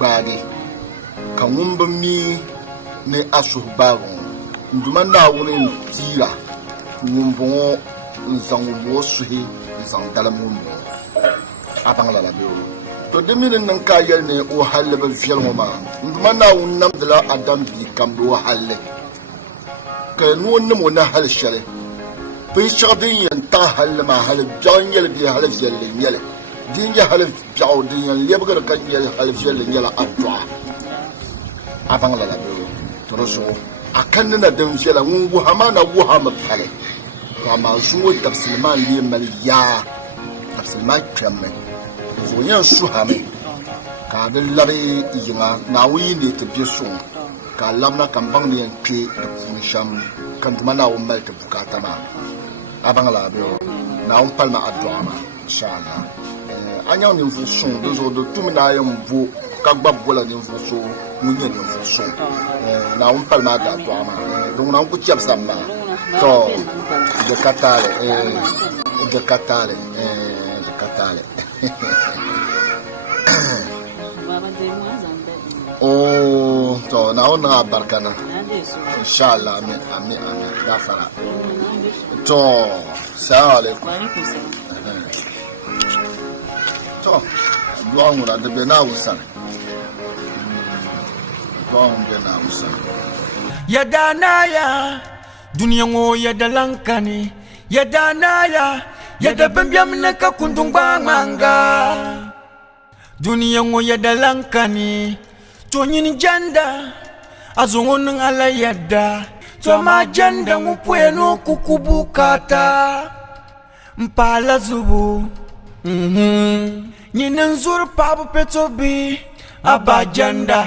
baage ka ŋun mi ni asuhu baago nduma naawuni tiira ŋun bɔŋɔ n zaŋ wo suhi n zaŋ dalim ŋun bɔŋɔ a baŋla la beeru to di mini niŋ ka yɛli ni o halli bi viɛli ŋɔ maa nduma naawuni namdila adam bii kam ni o halli ka ni o nim o na hali shɛli binshɛɣu din yɛn taɣi halli maa hali biɛɣu n nyɛli bee hali viɛlli n nyɛli din nyɛ hali biɛɣu din yɛn lebigiri ka nyɛ hali viɛlli nyɛla adɔɣa a baŋla la beeru to di zuɣu a kan ni na din viɛla ŋun wuha maa na wuha mi pali to amaa zuŋo dabisili maa n lee mali yaa dabisili maa kpɛmmi zuɣu yɛn suhami ka di labi yiŋa naawuni yi ne ti be suŋ ka a labina ka n baŋ ni yɛn kpe di puuni shɛm ka nduma naawuni mali ti bukaata maa a baŋla la beeru naawuni palimi adɔɣa maa inshallah a nyɛŋ ninvuɣu suŋ di zuɣu di tumi naa yɛn bo ka gba bola ninvuɣu so ŋun nyɛ ninvuɣu suŋ naawuni palimi ada adɔɣa maa di ŋuna n ku chɛbisam maa to di ka taali to naawuni niŋ a barikana inshallah amin gafara to salamu alaikum to du'a ŋuna di be naawuni sani du'a ŋun be naawuni sani yadanaya duniya ŋɔ yadalankani yadanaya yada bambiam ne ka kundungba ŋmanga duniya ŋɔ yadalankani to nyini janda azongo niŋ ala yadda to ma janda ŋɔ pweno kukubu kata mpala zubu nyinin zur pabu petobi abajanda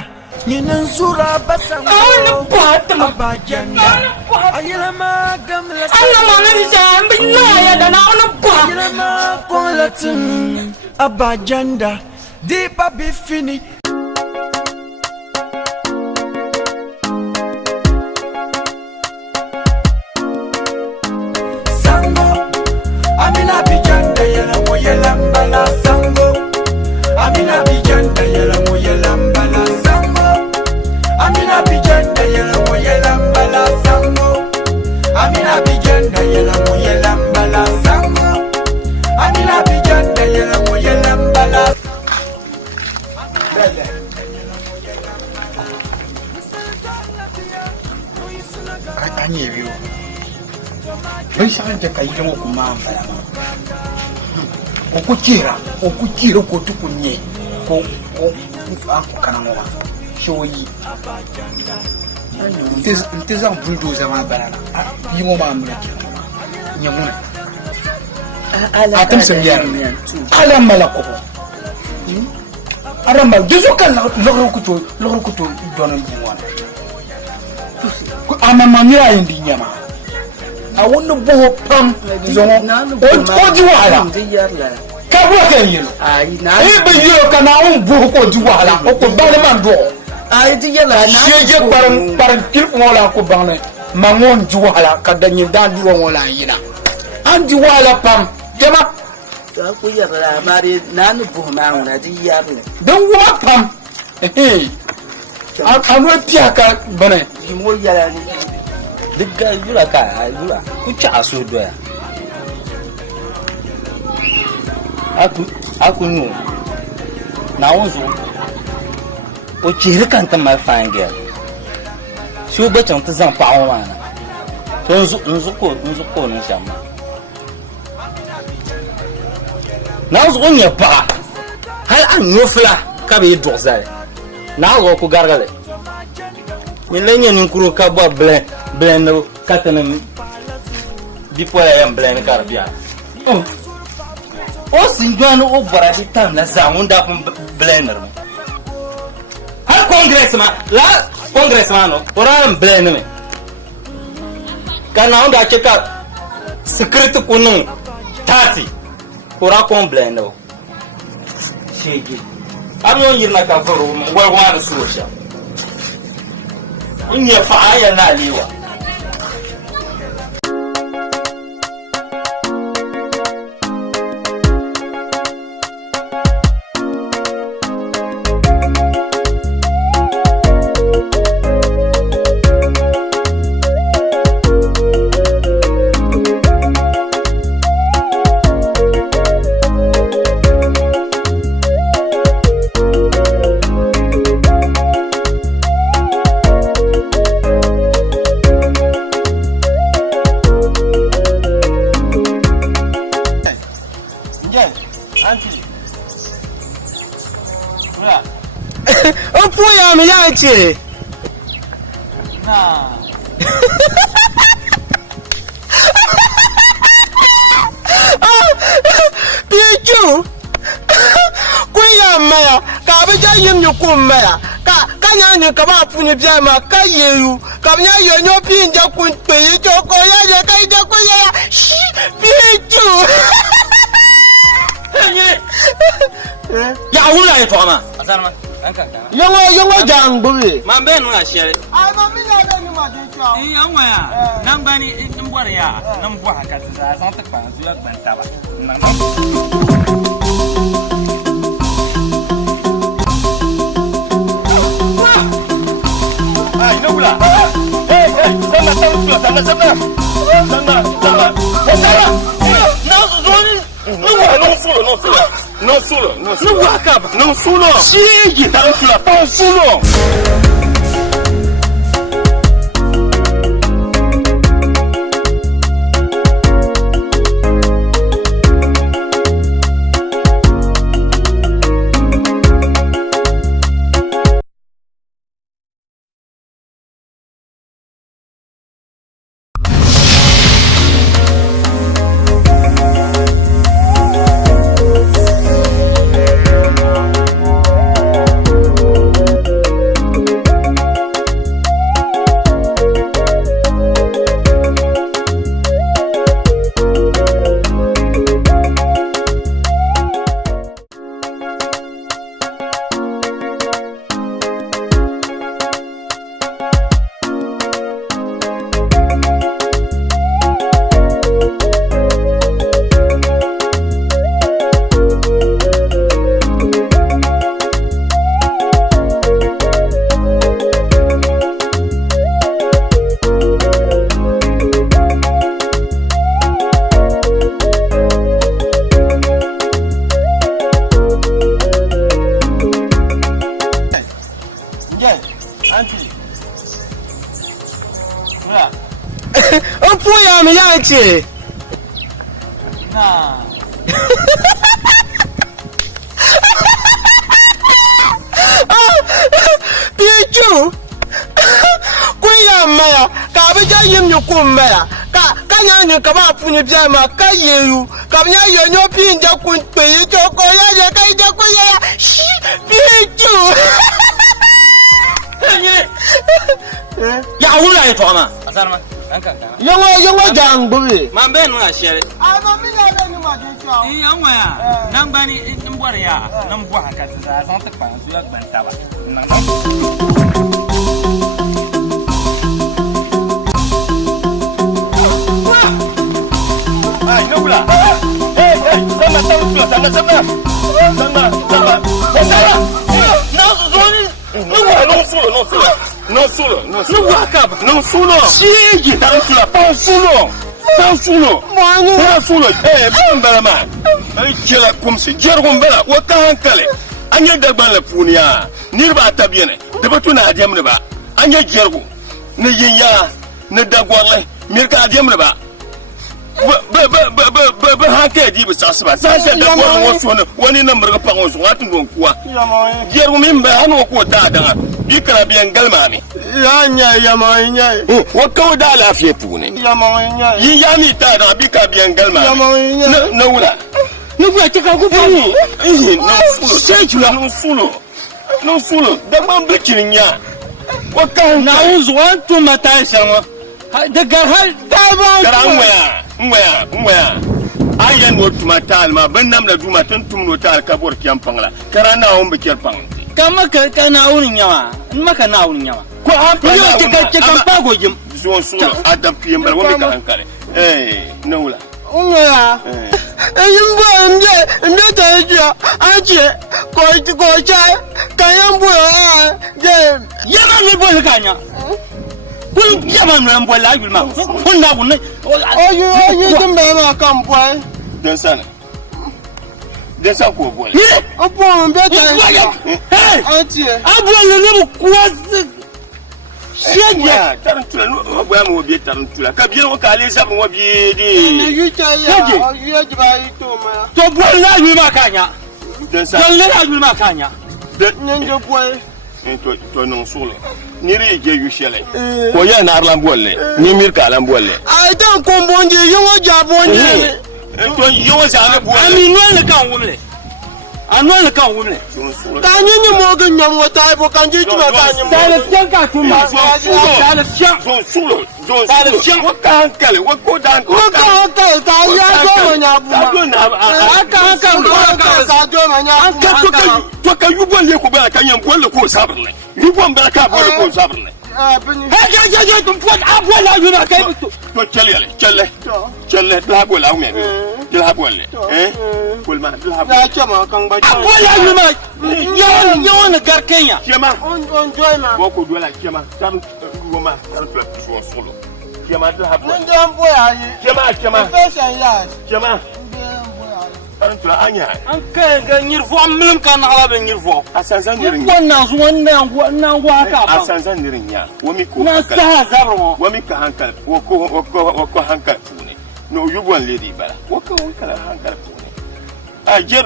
nyinin zur abasango abajanda ayilama gamla ayilama kolatin abajanda dipa bifini sango amina bijanda yela moyelambala sango amina bijanda yela moyelambala sango amina bijanda yela moyelambala sango amina bijanda yela moyelambala sango amina bijanda yela moyelambala Akanye biyo Bishaka ka yimo kumamba okukira ko tukunye ko ako kanangwa shoyi nteza bulldozer ma balala yimo ma amna nyamuna atam samiyar ala malako aramba dezuka logro kuto donan buwana ko amamanya indi nyama a wani buhu pam zongo o ji wahala ka buwa kan yi bin yi ka na un buhu ko ji wahala o ko ba man do ai ti yala na je paran kirfin wala ko ba ne mangon ji wahala ka da yin dan duro wala yina an ji wahala pam jama ta ku yara mari na nu buhu ma wala ji yara dan wa pam an wa tiaka bane ji mo yara ni diga yura ka yura ku cha so do ya aku nu na wonzo o chiri kan ta mai fange shu ba chang ta zan pa wa na to nzu ko no shama na zo nya pa hal an yofla ka be do zare na go ku gargale min lenye nin kuro ka ba blend katana bipola yam blend karbia o sinjano o baradi tam la zaunda fun blender har congress ma no oran blend me kana onda cheka secret kunun tati ora kon blend o shege amon yirna ka faro wa wana suwa unya fa aya na liwa On pouvait me yanker. Pichu. Kuya maya, ka beja yim yukum maya. Kanya ni kaba puni biama kayeyu. Kabnya yonyo pinja kun pe joko ya kai joko ya. Pichu. Ya wula ya to ma. Asarma. Yongo jang bubi. Ma ben nga shere. Ai ma mi ya da ni ma je cha. Yang wa ya. Nang bani mbor ya. Nam bwa ka ta san ta pa su ya ban ta ba. Nang. Ai no bula. Hey, sana. Non solo. Si, gli dà sulla panzulo. On pouvait me yanker. Pichu. Kuya maya, ka beja yim yukum maya. Kanya ni kaba puni biama kayeyu. Kabnya yonyo pinja kun pe joko ya kai joko ya. Pichu. Ya wula ya to ma. Asarma. Yongo jang bubi. Ma ben nga shere. Ai ma mi ya da ni ma je cha. Yang wa ya. Nang bani mbor ya. Nam bwa ka ta san ta pa su ya ban ta ba. Nang. Ai no bula. Hey, sana. Non solo. Si, gli dà sulla panzulo. Bambala. Kira kumsi, jergumbala, waka hankale. Anya dagban la puniya. Nirba tabiene. Debatu na adiyam ne ba. Anya jergu. Ne yinya, ne dagwale. Mirka adiyam ne ba. Ba hanke di bi sasba. Sasa dagwale wasu wani nan murga pango su watun gon kuwa. Jergu min ba hanu ko ta dan. Bikara biyan galma ne. Ya manya. Waka da lafiya pune. Ya manya. Yin ya mi ta da bika biyan galma. Ya manya. Na wula. Na wula ta ka gufa ni. Non solo. Da ban bikin ya. Waka na uzu wan tu mata shanwa. Daga har da ba. Karan waya. Ayan wo tumata alma ban nam da duma tun tumno ta alkabor kyan pangla. Karana on bikir pang. Kama ka na wurin yawa. In maka na wurin yawa. Ko an fa ke kan pago jim. Zuwan sura adam piyen bar wani ka hankali. Na wula. Unga. Yimbo mje ta ya. Aje ko cha kayambo ya. Yama mi bo kanya. Kun yama mi bo la yulma. Kun na kun. Oyu tumbe na kampo. Dan sana. Dan sa ko bo. Opo mbe ta ya. Aje. Abo le ko Shenya tarantula no boya mo bi tarantula ka bi no ka le sabu mo bi di ne yucha ya yuja ba ito ma to bola ni ma kanya dan sa le la ni ma kanya nje boy to non solo ni ri je yu shele ko ya na arlan bolle ni mir ka lan bolle ai dan ko bonje yo ja bonje to yo sa na bolle ami no le kan wumle ano le kan wumle ta nyi mo ga nyam wata bo kan ji tuma ta nyi dale fian ka tuma dale fian zo solo wa ka hankale wa ko dan ko ka ta ya go nya bu ma ka ka do ma nya to ka yu bolle ko ba kan yan bolle ko sabrle yu bon ba ka bolle ko sabrle ha tum pot abola yu na kai to chelle la bola me la bolle kul ma la ya chama kan ba abola yu ma yo na gar Kenya chema on joy ma boko dola chema tam goma tam la so solo chema la bolle mun jam boya yi chema fashion ya chema tam la anya an kai ga nyirfo amlum kan ala ben nyirfo asansan dirin wannan su wannan gwa ka ba asansan dirin ya wami ko na sa zaro wami ka hankal ko hankal tune no yubon lady bara ko hankal tune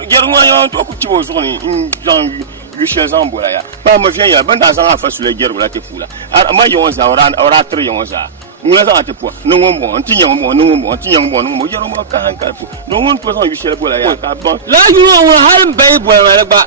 ger ngwa yo to ku tibo so ni jan wishes an bola ya ba ma fiyan ya banda san afa sule ger bola te fula ma yo za ora tre yo za ngula za te po no ngombo ntinya ngombo ger mo ka hankal po no ngon to san wishes bola ya ka ba la yu wa harin bai bola ba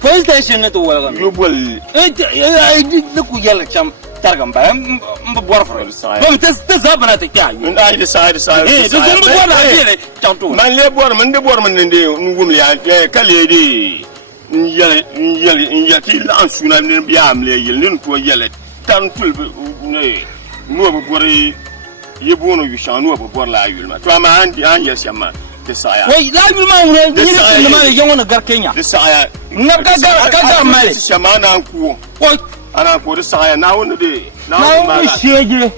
police station ne to wala yubol da ku yalla cham targam ba mba bor fro ba ta zabana ta kya min da ida sai da kun bor la hele chanto man le bor man de bor man de ngum ya kale de yati la suna ne biya amle yel nin to yele tan tul ne no bo bor yebono yu shanu bo bor la yul ma to ma andi an yesama de saya wai la yul ma wure ni ne ma le yongo na gar Kenya de saya na ka male shama na ku wai ana ko de saya na wonu de na wonu shege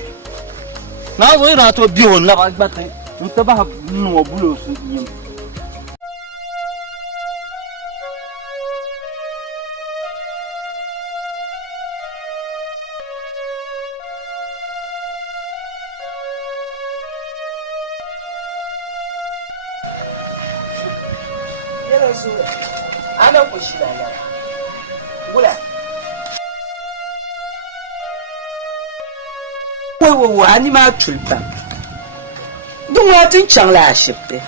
na zo ina to biyo na ba ta nta ba no bulo su yin ana ko shi da ya gula wo ani ma tulpa dun watin can la shibbe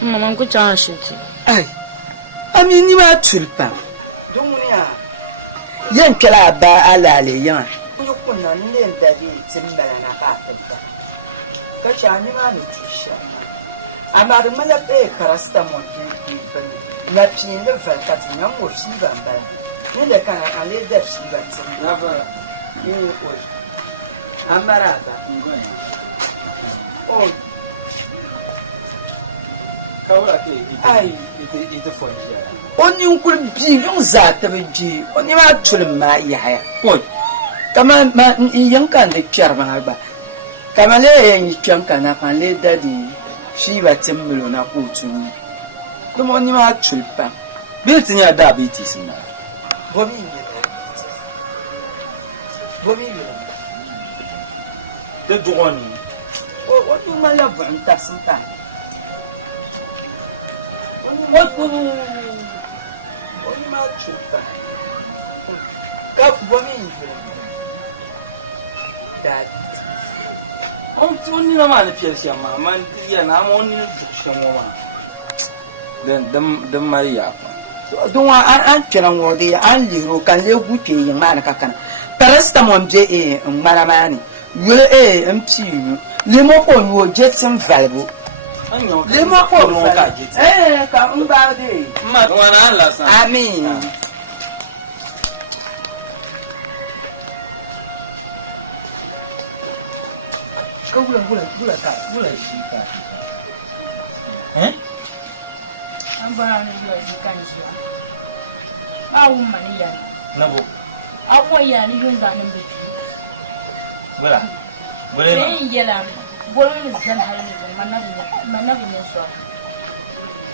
mama ko can shibbe ai ami ni ma tulpa dun ya yan kala ba alale yan ko kunna ni len da di timbala na ba ta ka cha ni ma ni tusha amma da mala be karasta mon di na pin da falka tin yan mo shi ban ba ni da kan ale da shi ban tin na ba ni o amarada o kawra ke ai ite fonja oni unkul bi yon za ta bi oni ma tulum ma yaya ko kama ma yankan da kyar ma ba kama le yan yankan na kan le dadi shi ba timbilo na kutu kuma oni ma tulpa bi tinya diabetes na bomi de drone o ni ma la bon ta santa oni ma tulpa ka bomi dadi on ni na ma na fiel shama man ya na ma on ni duk shama ma dan mariya don an kiran wodi an liro kan le guke yin ma na kakana paracetamol je mara mani yo mti le mo ko yo jetin valve le mo ko ka jetin ka mba de ma wana Allah san amin ka gula shi ka an bara ni yo ji kan shi ba wu mani ya nabo akwai ya ni yun zanin biki bula ne yela bolon zan halin manabi ne so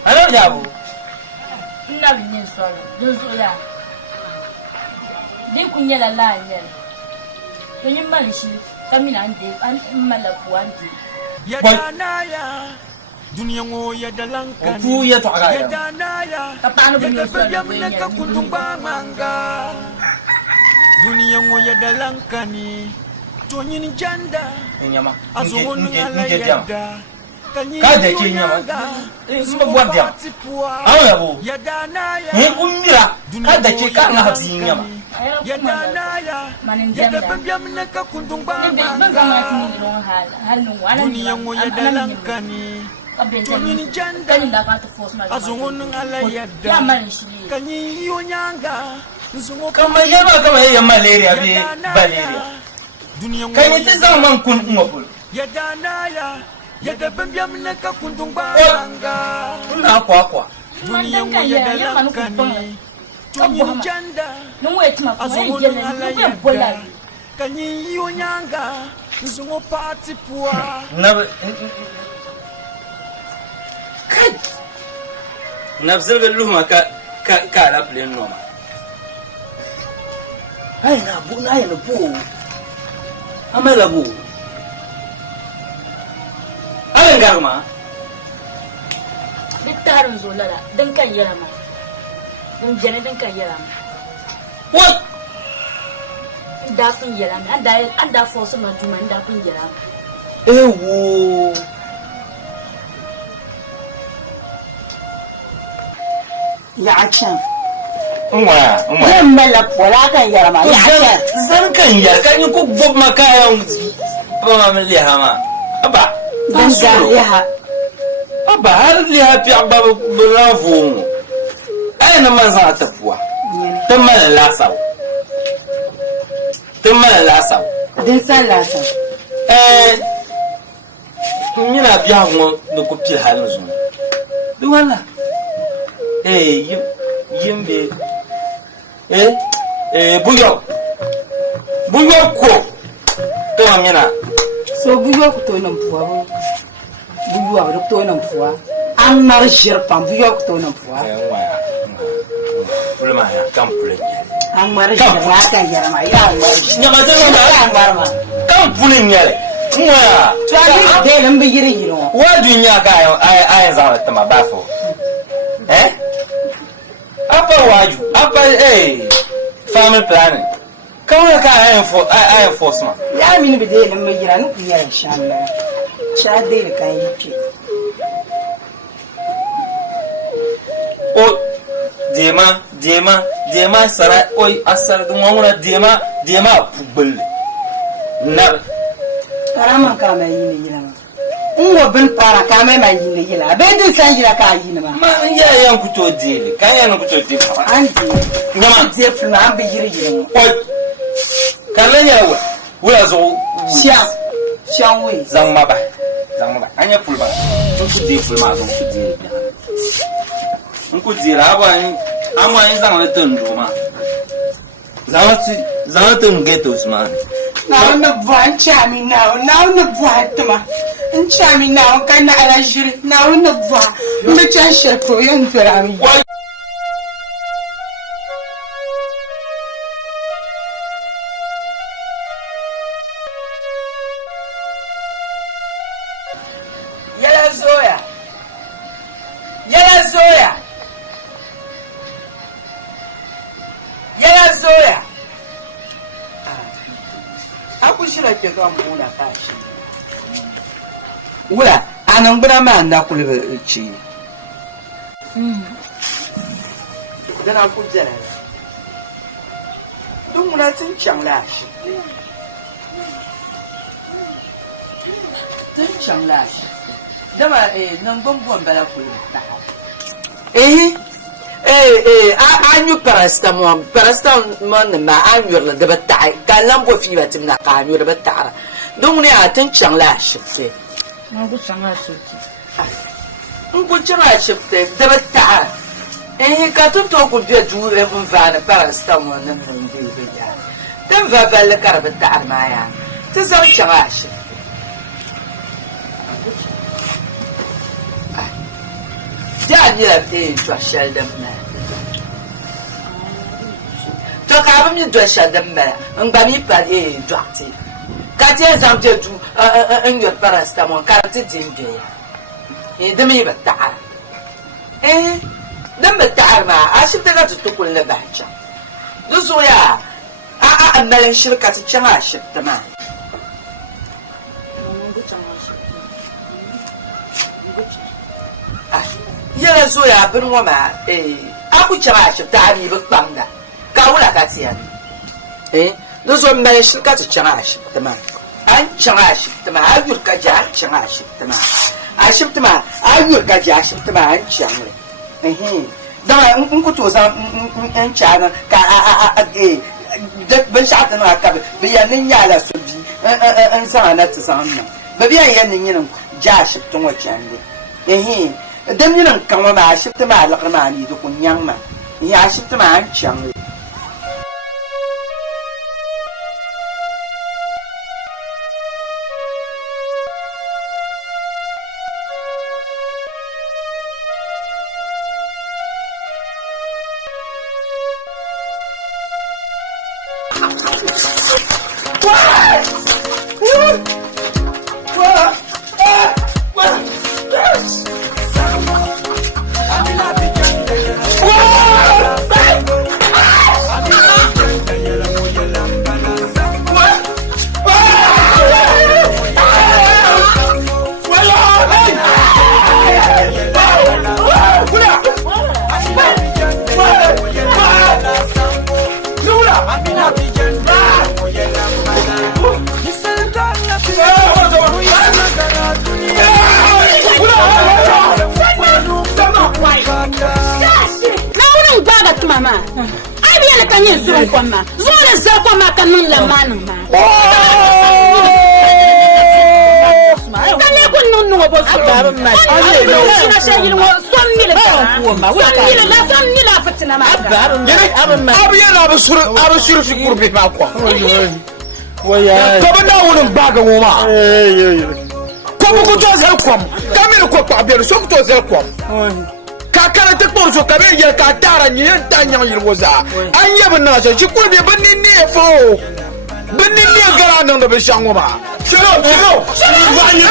ano jabo ina bi ne so don so ya din kun yela la yela to yin mali shi kamina ande an malaku ande ya Dunia ngo ya dalangkan Fu ya to aga ya ya. danaya Kapano ya binyo sa dapagyam luwi na niya? kakundong banganga Dunia ngo ya dalangkani Tonyin janda Nyama. Azungun Nge ngala jam. yada Kanyi Ka da ke nyama. Suma buat jam. Awo ya bu. Ya danaya He umira. Ka da ke ka na habzi nyama. Ya danaya Manin ya janda. dapagyam na kakundong Nebe, baga banganga nga tinilong hal nung wala Dunia ngo ya dalangkani Tonyin janda Kani da ka to force ma. Azungun ngala Ya yada man shi. Kanyi yonyanga Nzungo Kama yama kama ya malaria bi malaria. Dunia Kai ni tsan man kun ngopul. ya danaya ya dapagyam na kakundong banganga Kuna kwa. Dunia ngo ya dalangkani Tonyin janda Nung wait ma ko ay Azungun gelen. ngala Nung wait bola. yada Kanyi yonyanga Nzungo pati pua Na Kai. Nabzil ga luma ka la plane noma. Ai na bu na yana bu. Amela bu. Ai garma. Bitarun zolara dan kan yara ma. Dan jene dan kan yara ma. What? Da kun yara ma. Anda force ma juma da kun yara ma. Ewo. Ya can. Nwa. Yan mala pola kan yarama ya can. Zan kan ya kan ko gob makayan ba ma liha ma. Aba. Dan ya Aba har liha fi abba bravo. Ai na man za ta fuwa. Tumma lasaw. din san lasa. Mina biya mo no ko pi halin zo. Du wala. Yimbe. Buyo ko. To mina. So buyo ko to nan puwa bo. Buyo ko to nan puwa. An mar shir pam buyo ko to nan puwa. Bulma ya kan pulin. An mar shir wa kan yarama ya mar. Nyama tano Ya ba mar ma. kan pulin yale. Nwa. To a de nan bi yiri yiro. Wa dunya ka ai za ta ma ba fo. Apa waju, apa family planning. Kawai ka ai enforcement. Ya min bi de nan bi yira nu ku ya insha Allah. Sha de kan yake. O dema sara oi asar ngona dema pubul. Na Karaman ka mai yi ne yira ma. In wa bin fara ka mai yi ne yira. Bai din san yira ka yi ne ma. ma ya yan ku to dele, kan yan ku to dele. An je. Nyama Je funa an bi yiri yira. oi. Kala ya wa zo Shan we. zang ma ba. Anya pulba. Ku di pulma zo ku di. Ku di la ba ni amma in zang le tun do ma. Zang tun ghetto man. Na wani buwan cami na wani buwan tuma in cami na wani kan na ala shiri na wani buwan na can shirko yin turami yala zoya aku shira ke ga mu na kashi wala anan gura ma na kulbe ci dana ku jana dun muna tun can lashi dama nan bambuwan bala kulbe an yi paracetamol ma an yurla da bata ga lambo fi batim na ka an yurla bata don ne a tun can la shifte Na ku sanga shifte. in ku jira shifte da bata ka tun to ku biya jure mun fa da paracetamol nan mun bi ya dan va val ka bata ma ya ta zan can la shifte ya ni la te to shal da na to ka ba mi do shal da na ngba mi pa dwati ka ti exam te du en yo paracetamol ka ti din de ya دمي بالتعر إيه دم بالتعر ما عشان تقدر تقول لبهجة دوزويا أما الشركة تشماشت تمام يلا زويا بنوما إيه أبو تشماشت تعري بالطنجة كاولا كاتيان إيه دوزو أما الشركة تشماشت تمام أن تشماشت تمام أيور كجا تشماشت تمام أشفت ما أيور كجا أشفت ما أن تشماشت إيه ده ممكن توصل أن تشانا كا إيه ban sha'ata na ka biya nin ya la so bi an sa na ta san na ba biya yan nin yin ja shi tun wacan ne dan yin kan ma shi ta ma la ma ni da kunyan ma ya shi ta ma an can ne kwama zole za kwama kanun la manu ma kane kun nun no bo so abarun na na shayil wo sonni le sonni la fatina ma abarun na abiyana abusuru fi kurbe ma kwa waya ko banda wonun baga woma ko bu to zel kwam kamir ko ko abiru so to zel kwam kakara ta kpor so kabe ya ka tara ni ta nyang yirwoza an yebin na so kurbe banni ne fo banni ne gara nan da be shango ma shiro ba ni